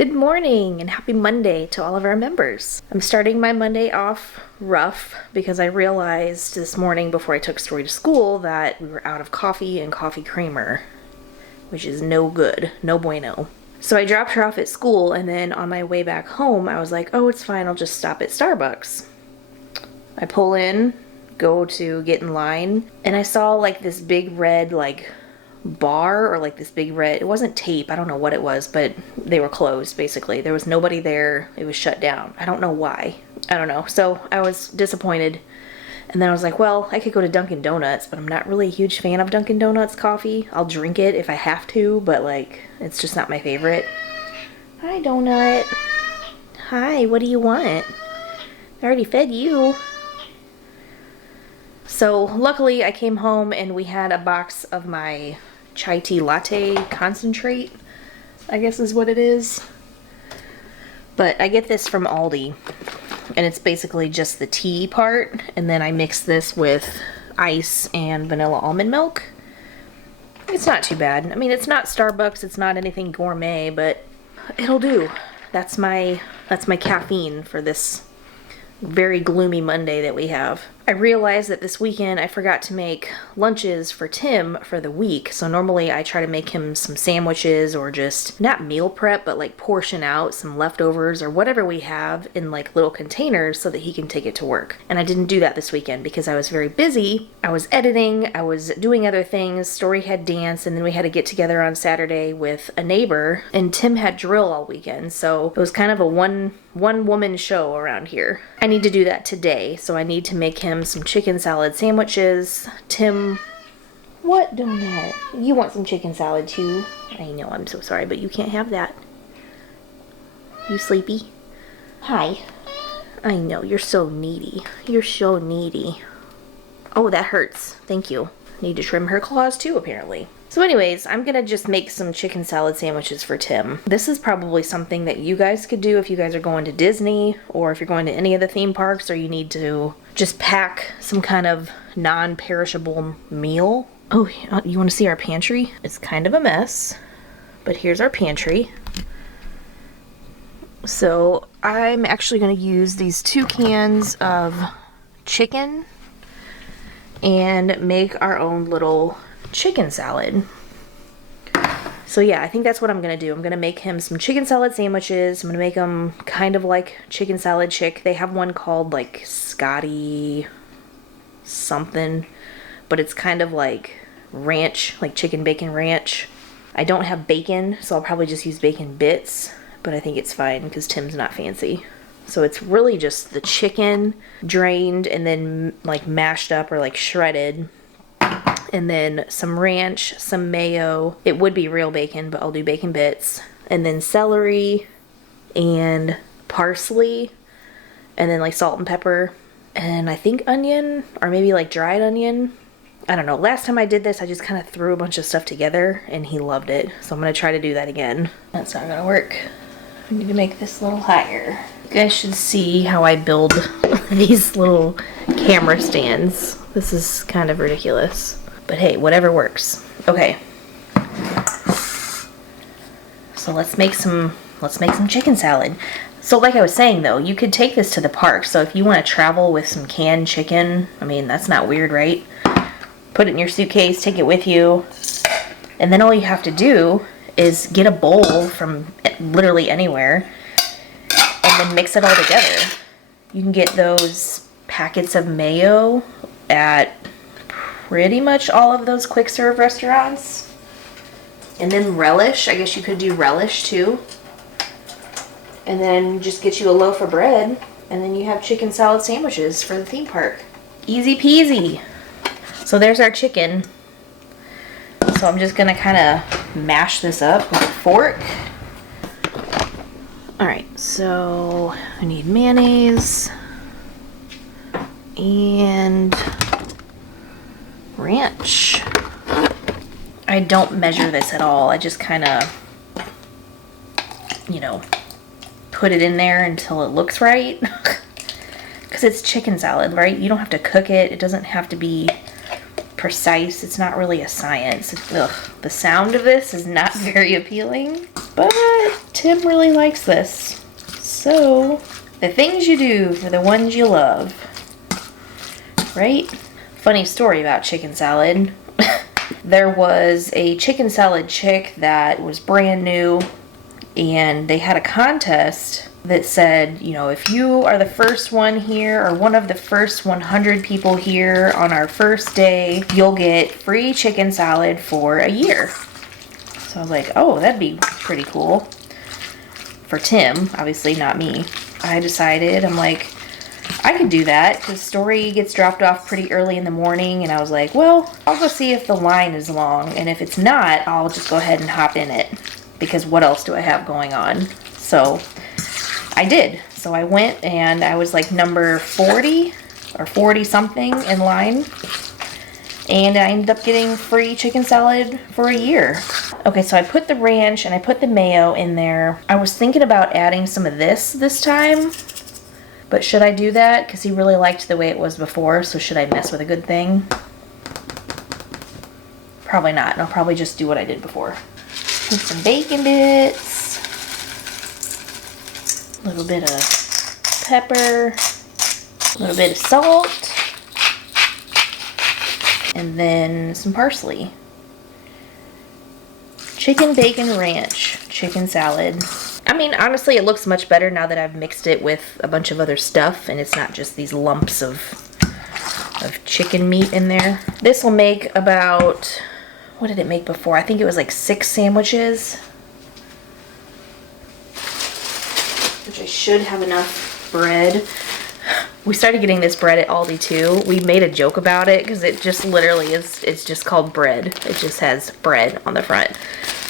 Good morning and happy Monday to all of our members. I'm starting my Monday off rough because I realized this morning before I took Story to school that we were out of coffee and coffee creamer, which is no good, no bueno. So I dropped her off at school, and then on my way back home I was like, oh, it's fine, I'll just stop at Starbucks. I pull in, go to get in line, and I saw like this big red bar, or like this big red, it wasn't tape, I don't know what it was, but they were closed basically. There was nobody there, it was shut down. I don't know why, I don't know. So I was disappointed, and then I was like, well, I could go to Dunkin' Donuts, but I'm not really a huge fan of Dunkin' Donuts coffee. I'll drink it if I have to, but like, it's just not my favorite. Hi, Donut. Hi, what do you want? I already fed you. So luckily I came home and we had a box of my chai tea latte concentrate, I guess is what it is. But I get this from Aldi, and it's basically just the tea part, and then I mix this with ice and vanilla almond milk. It's not too bad. I mean, it's not Starbucks, it's not anything gourmet, but it'll do. That's my caffeine for this very gloomy Monday that we have. I realized that this weekend I forgot to make lunches for Tim for the week. So normally I try to make him some sandwiches, or just not meal prep, but like portion out some leftovers or whatever we have in like little containers so that he can take it to work. And I didn't do that this weekend because I was very busy. I was editing, I was doing other things. Story had dance, and then we had to get together on Saturday with a neighbor, and Tim had drill all weekend. So it was kind of a one woman show around here. I need to do that today, so I need to make him some chicken salad sandwiches. Tim, what, Donut? You want some chicken salad too? I know, I'm so sorry, but you can't have that. You sleepy? Hi. I know, you're so needy. You're so needy. Oh, that hurts. Thank you. Need to trim her claws too, apparently. So anyways, I'm gonna just make some chicken salad sandwiches for Tim. This is probably something that you guys could do if you guys are going to Disney, or if you're going to any of the theme parks, or you need to just pack some kind of non-perishable meal. Oh, you wanna see our pantry? It's kind of a mess, but here's our pantry. So I'm actually gonna use these 2 cans of chicken and make our own little chicken salad. So yeah, I think that's what I'm gonna do. I'm gonna make him some chicken salad sandwiches. I'm gonna make them kind of like chicken salad chick. They have one called like Scotty something, but it's kind of like ranch, like chicken bacon ranch. I don't have bacon, so I'll probably just use bacon bits, but I think it's fine because Tim's not fancy. So it's really just the chicken drained and then like mashed up or like shredded, and then some ranch, some mayo. It would be real bacon, but I'll do bacon bits. And then celery and parsley, and then like salt and pepper, and I think onion, or maybe like dried onion. I don't know. Last time I did this, I just kind of threw a bunch of stuff together and he loved it. So I'm gonna try to do that again. That's not gonna work. I need to make this a little higher. You guys should see how I build these little camera stands. This is kind of ridiculous. But hey, whatever works. Okay. So let's make some chicken salad. So like I was saying though, you could take this to the park. So if you want to travel with some canned chicken, I mean, that's not weird, right? Put it in your suitcase, take it with you. And then all you have to do is get a bowl from literally anywhere and then mix it all together. You can get those packets of mayo at pretty much all of those quick serve restaurants. And then relish, I guess you could do relish too. And then just get you a loaf of bread, and then you have chicken salad sandwiches for the theme park. Easy peasy. So there's our chicken. So I'm just gonna kind of mash this up with a fork. Alright, so I need mayonnaise and ranch. I don't measure this at all. I just kind of, you know, put it in there until it looks right. Because it's chicken salad, right? You don't have to cook it. It doesn't have to be precise. It's not really a science. Ugh, the sound of this is not very appealing, but Tim really likes this. So, the things you do for the ones you love. Right? Funny story about chicken salad. There was a chicken salad chick that was brand new, and they had a contest that said, you know, if you are the first one here or one of the first 100 people here on our first day, you'll get free chicken salad for a year. So I was like, oh, that'd be pretty cool. For Tim, obviously not me. I decided, I'm like, I could do that because Story gets dropped off pretty early in the morning, and I was like, well, I'll go see if the line is long, and if it's not, I'll just go ahead and hop in it because what else do I have going on? So I did. So I went and I was like number 40 or 40 something in line, and I ended up getting free chicken salad for a year. Okay, so I put the ranch and I put the mayo in there. I was thinking about adding some of this time. But should I do that? Because he really liked the way it was before, so should I mess with a good thing? Probably not. I'll probably just do what I did before. Put some bacon bits. A little bit of pepper. A little bit of salt. And then some parsley. Chicken bacon ranch chicken salad. I mean, honestly, it looks much better now that I've mixed it with a bunch of other stuff and it's not just these lumps of chicken meat in there. This will make about, what did it make before? I think it was like 6 sandwiches. Which I should have enough bread. We started getting this bread at Aldi too. We made a joke about it because it just literally is, it's just called bread. It just has bread on the front.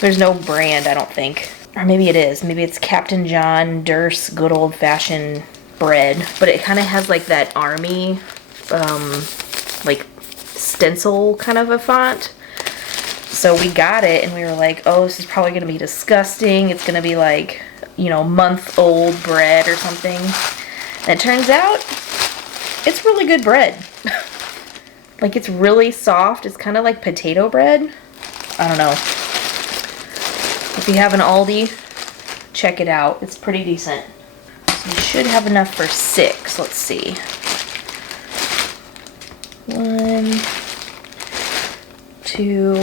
There's no brand, I don't think. Or maybe it is. Maybe it's Captain John Durst good old-fashioned bread. But it kind of has like that army, like stencil kind of a font. So we got it and we were like, oh, this is probably going to be disgusting. It's going to be like, you know, month-old bread or something. And it turns out, it's really good bread. Like, it's really soft. It's kind of like potato bread. I don't know. If you have an Aldi, check it out. It's pretty decent. So you should have enough for 6. Let's see. 1, 2.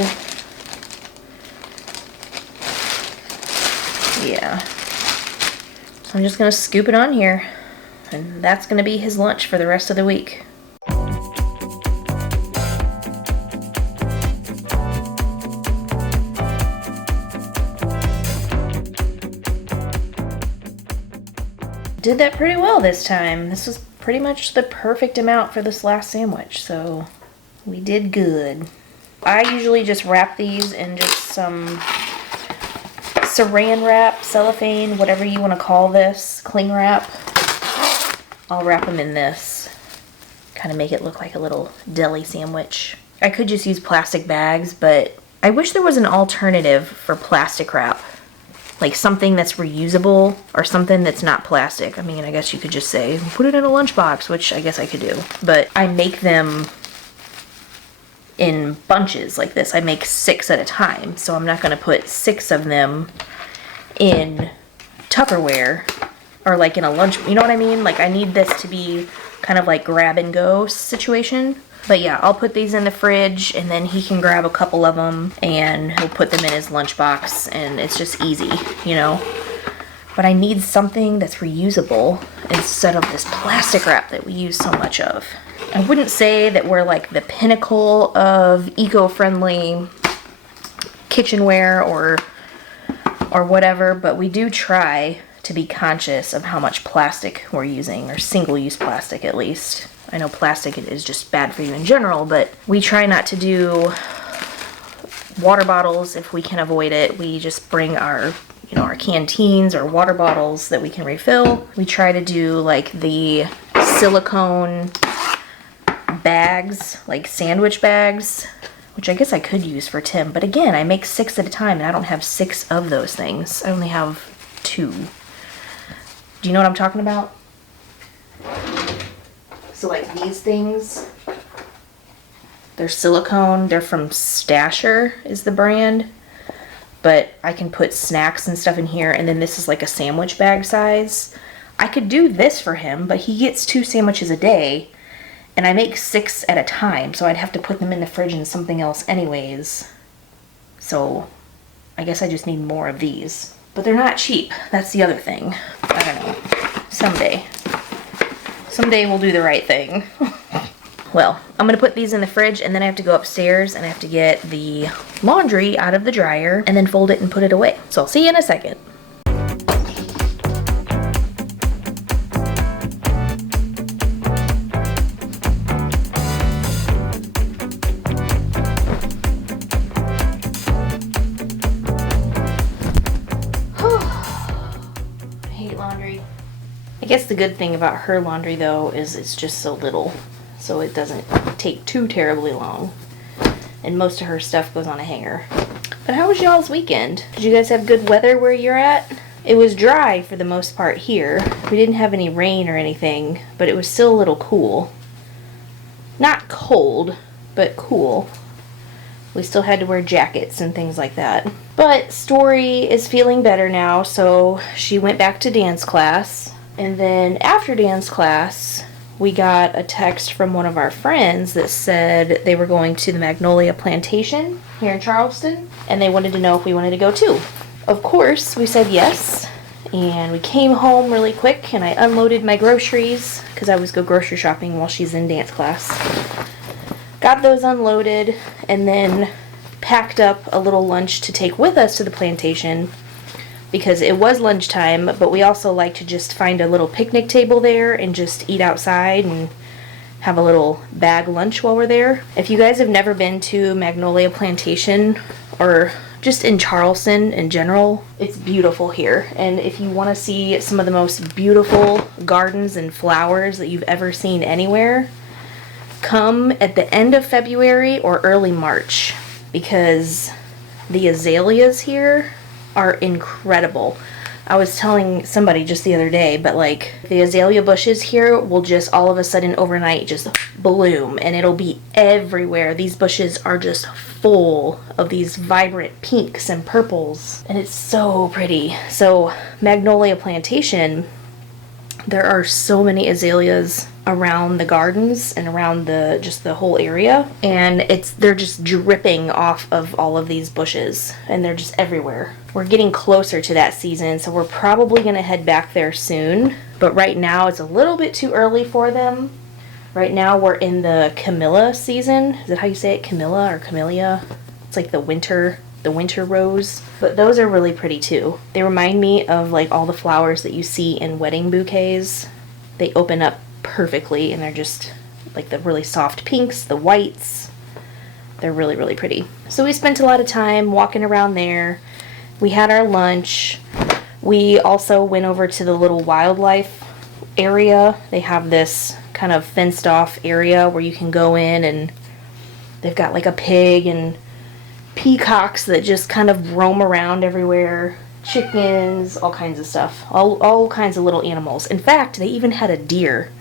Yeah. So I'm just going to scoop it on here. And that's going to be his lunch for the rest of the week. Did that pretty well this time. This was pretty much the perfect amount for this last sandwich, so we did good. I usually just wrap these in just some saran wrap, cellophane, whatever you want to call this, cling wrap. I'll wrap them in this. Kind of make it look like a little deli sandwich. I could just use plastic bags, but I wish there was an alternative for plastic wrap. Like something that's reusable or something that's not plastic. I mean, I guess you could just say, put it in a lunchbox, which I guess I could do. But I make them in bunches like this. I make 6 at a time. So I'm not going to put 6 of them in Tupperware or like in a lunch. You know what I mean? Like I need this to be kind of like grab and go situation. But yeah, I'll put these in the fridge and then he can grab a couple of them and he'll put them in his lunchbox and it's just easy, you know. But I need something that's reusable instead of this plastic wrap that we use so much of. I wouldn't say that we're like the pinnacle of eco-friendly kitchenware or whatever, but we do try to be conscious of how much plastic we're using, or single-use plastic at least. I know plastic is just bad for you in general, but we try not to do water bottles if we can avoid it. We just bring our, you know, our canteens or water bottles that we can refill. We try to do like the silicone bags, like sandwich bags, which I guess I could use for Tim. But again, I make 6 at a time and I don't have 6 of those things. I only have 2. Do you know what I'm talking about? So like these things, they're silicone. They're from Stasher is the brand. but I can put snacks and stuff in here, and then this is like a sandwich bag size. I could do this for him, but he gets 2 sandwiches a day, and I make 6 at a time, so I'd have to put them in the fridge and something else anyways. So I guess I just need more of these. But they're not cheap. That's the other thing. I don't know. Someday we'll do the right thing. Well, I'm gonna put these in the fridge, and then I have to go upstairs and I have to get the laundry out of the dryer and then fold it and put it away. So I'll see you in a second. I hate laundry. I guess the good thing about her laundry though is it's just so little, so it doesn't take too terribly long, and most of her stuff goes on a hanger. But how was y'all's weekend? Did you guys have good weather where you're at? It was dry for the most part here. We didn't have any rain or anything, but it was still a little cool. Not cold, but cool. We still had to wear jackets and things like that. But Story is feeling better now, so she went back to dance class. And then after dance class, we got a text from one of our friends that said they were going to the Magnolia Plantation here in Charleston, and they wanted to know if we wanted to go too. Of course, we said yes, and we came home really quick, and I unloaded my groceries, because I always go grocery shopping while she's in dance class. Got those unloaded, and then packed up a little lunch to take with us to the plantation, because it was lunchtime, but we also like to just find a little picnic table there and just eat outside and have a little bag lunch while we're there. If you guys have never been to Magnolia Plantation, or just in Charleston in general, it's beautiful here. And if you want to see some of the most beautiful gardens and flowers that you've ever seen anywhere, come at the end of February or early March, because the azaleas here are incredible. I was telling somebody just the other day, but like the azalea bushes here will just all of a sudden overnight just bloom, and it'll be everywhere. These bushes are just full of these vibrant pinks and purples, and it's so pretty. So Magnolia Plantation, there are so many azaleas around the gardens and around the whole area, and they're just dripping off of all of these bushes, and they're just everywhere. We're getting closer to that season, so we're probably gonna head back there soon, but right now it's a little bit too early for them. Right now we're in the Camilla season. Is that how you say it? Camilla or Camellia? It's like the winter rose. But those are really pretty too. They remind me of like all the flowers that you see in wedding bouquets. They open up perfectly, and they're just like the really soft pinks, the whites. They're really, really pretty. So we spent a lot of time walking around there. We had our lunch. We also went over to the little wildlife area. They have this kind of fenced off area where you can go in, and they've got like a pig and peacocks that just kind of roam around everywhere. Chickens, all kinds of stuff. All kinds of little animals. In fact, they even had a deer.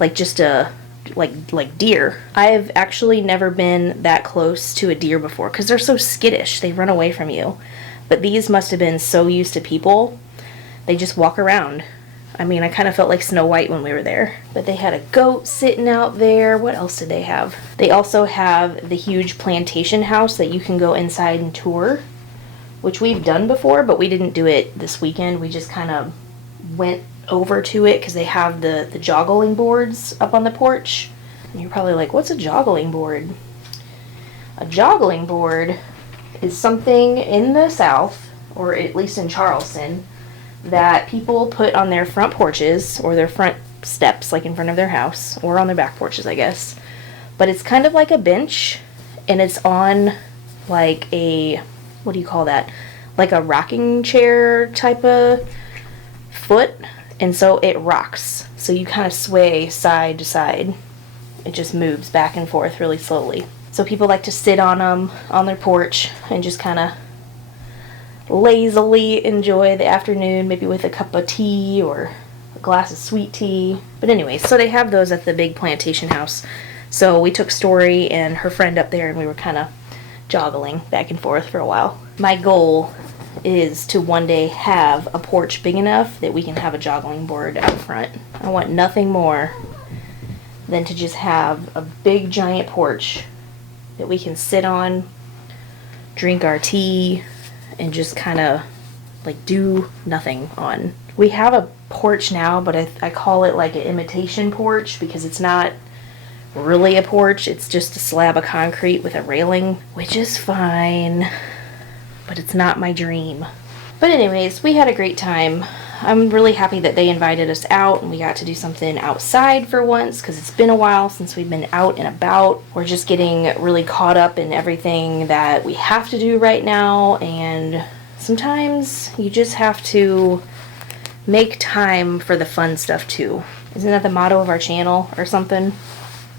Like just a like deer. I've actually never been that close to a deer before because they're so skittish. They run away from you. But these must have been so used to people. They just walk around. I mean, I kind of felt like Snow White when we were there. But they had a goat sitting out there. What else did they have? They also have the huge plantation house that you can go inside and tour, which we've done before, but we didn't do it this weekend. We just kind of went over to it because they have the joggling boards up on the porch. And you're probably like, what's a joggling board? A joggling board is something in the South, or at least in Charleston, that people put on their front porches or their front steps, like in front of their house, or on their back porches, I guess. But it's kind of like a bench, and it's on like a, what do you call that? Like a rocking chair type of foot, and so it rocks. So you kind of sway side to side. It just moves back and forth really slowly. So people like to sit on them on their porch and just kind of lazily enjoy the afternoon, maybe with a cup of tea or a glass of sweet tea. But anyway, so they have those at the big plantation house. So we took Story and her friend up there, and we were kind of joggling back and forth for a while. My goal is to one day have a porch big enough that we can have a joggling board out front. I want nothing more than to just have a big giant porch that we can sit on, drink our tea, and just kind of like do nothing on. We have a porch now, but I call it like an imitation porch because it's not really a porch. It's just a slab of concrete with a railing, which is fine, but it's not my dream. But anyways, we had a great time. I'm really happy that they invited us out and we got to do something outside for once because it's been a while since we've been out and about. We're just getting really caught up in everything that we have to do right now, and sometimes you just have to make time for the fun stuff too. Isn't that the motto of our channel or something?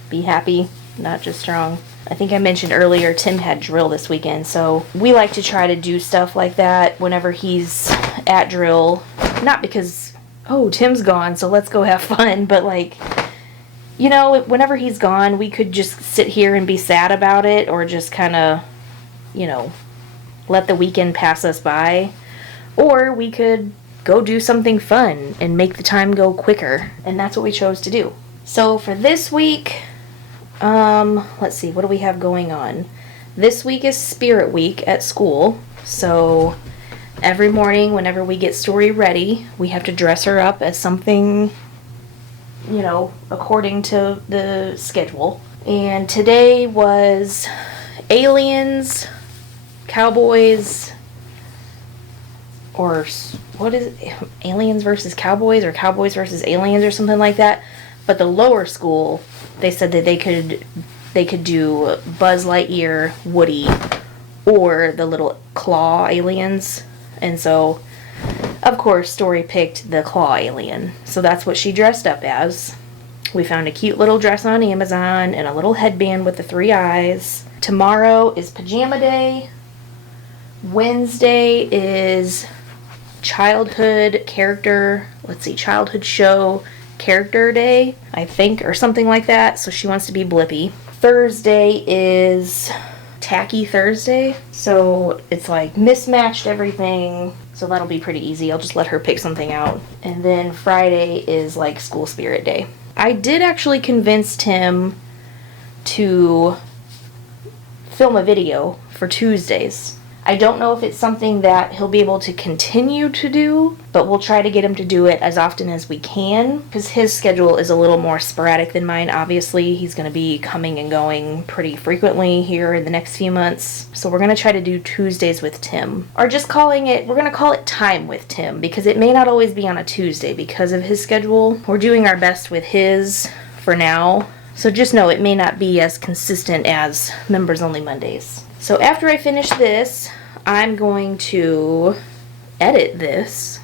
Be happy, not just strong. I think I mentioned earlier Tim had drill this weekend, so we like to try to do stuff like that whenever he's at drill. Not because, oh, Tim's gone, so let's go have fun, but like, you know, whenever he's gone, we could just sit here and be sad about it, or just kind of, you know, let the weekend pass us by. Or we could go do something fun and make the time go quicker, and that's what we chose to do. So for this week, let's see, what do we have going on? This week is Spirit Week at school, so every morning whenever we get Story ready, we have to dress her up as something, you know, according to the schedule. And today was aliens, cowboys, or what is it? Aliens versus cowboys, or cowboys versus aliens, or something like that. But the lower school, they said that they could do Buzz Lightyear, Woody, or the little claw aliens. And so, of course, Story picked the claw alien. So that's what she dressed up as. We found a cute little dress on Amazon and a little headband with the 3 eyes. Tomorrow is pajama day. Wednesday is childhood show character day, I think, or something like that. So she wants to be Blippi. Thursday is Tacky Thursday, so it's like mismatched everything, so that'll be pretty easy. I'll just let her pick something out. And then Friday is like School Spirit Day. I did actually convince Tim to film a video for Tuesdays. I don't know if it's something that he'll be able to continue to do, but we'll try to get him to do it as often as we can, because his schedule is a little more sporadic than mine. Obviously, he's going to be coming and going pretty frequently here in the next few months. So we're going to try to do Tuesdays with Tim, or just we're going to call it Time with Tim, because it may not always be on a Tuesday because of his schedule. We're doing our best with his for now, so just know it may not be as consistent as Members Only Mondays. So after I finish this, I'm going to edit this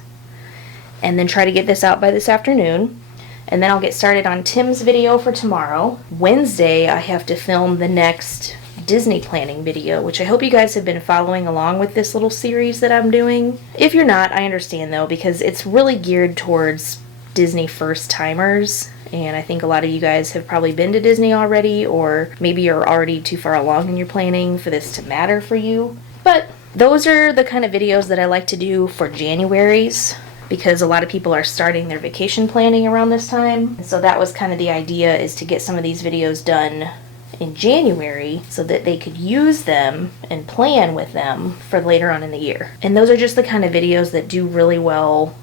and then try to get this out by this afternoon. And then I'll get started on Tim's video for tomorrow. Wednesday, I have to film the next Disney planning video, which I hope you guys have been following along with this little series that I'm doing. If you're not, I understand though, because it's really geared towards Disney first timers. And I think a lot of you guys have probably been to Disney already, or maybe you're already too far along in your planning for this to matter for you. But those are the kind of videos that I like to do for January's, because a lot of people are starting their vacation planning around this time. And so that was kind of the idea, is to get some of these videos done in January so that they could use them and plan with them for later on in the year. And those are just the kind of videos that do really well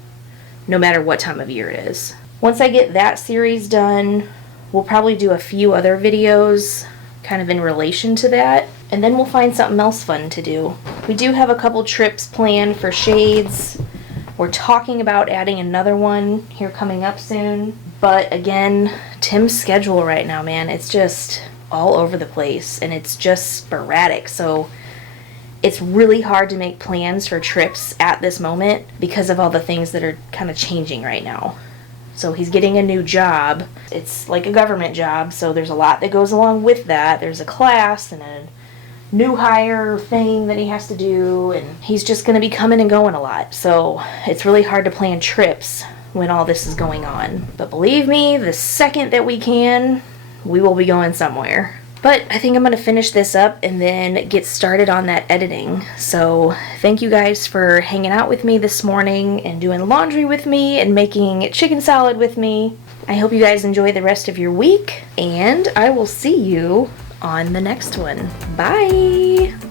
no matter what time of year it is. Once I get that series done, we'll probably do a few other videos kind of in relation to that, and then we'll find something else fun to do. We do have a couple trips planned for Shades. We're talking about adding another one here coming up soon, but again, Tim's schedule right now, man, it's just all over the place, and it's just sporadic, so it's really hard to make plans for trips at this moment because of all the things that are kind of changing right now. So he's getting a new job. It's like a government job, so there's a lot that goes along with that. There's a class and a new hire thing that he has to do, and he's just going to be coming and going a lot. So it's really hard to plan trips when all this is going on. But believe me, the second that we can, we will be going somewhere. But I think I'm going to finish this up and then get started on that editing. So thank you guys for hanging out with me this morning and doing laundry with me and making chicken salad with me. I hope you guys enjoy the rest of your week, and I will see you on the next one. Bye!